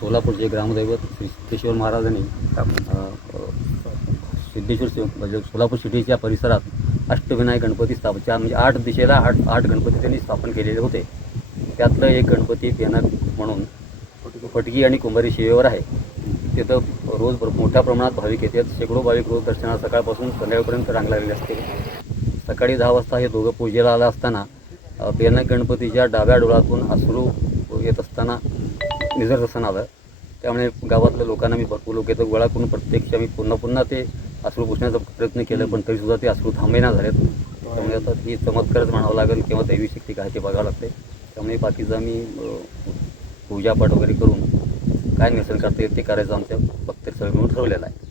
सोलापूरचे ग्रामदैवत श्री सिद्धेश्वर महाराजांनी सिद्धेश्वर म्हणजे सोलापूर सिटीच्या परिसरात अष्टविनायक गणपती स्थापन त्या म्हणजे आठ दिशेला आठ आठ गणपती त्यांनी स्थापन केलेले होते. त्यातलं एक गणपती पेनक म्हणून फटकी आणि कुंभारी शिवेवर आहे. तिथं रोज भर- मोठ्या प्रमाणात भाविक येतात. शेकडो भाविक रोज दर्शनाला सकाळपासून संध्याकाळपर्यंत रांग लागलेली असते सकाळी दहा वाजता हे दोघं पूजेला आला असताना अ, गणपतीच्या डाव्या डोळ्यातून अश्रू येत असताना निदर्शन आलं. त्यामुळे गावातल्या लोकांना मी भरपूर लोक येतो गोळा करून प्रत्यक्ष मी पुन्हा पुन्हा ते अश्रू पुसण्याचा प्रयत्न केला पण तरीसुद्धा ते अश्रू थांबेना झालेत. त्यामुळे आता ही चमत्कारच म्हणावं लागेल किंवा दैवी शक्ती काय ते बघावं लागते त्यामुळे बाकीचं आम्ही पूजापाठ वगैरे करून काय निरसन करता येईल ते करायचं आमच्या भक्त मिळून ठरवलेलं आहे.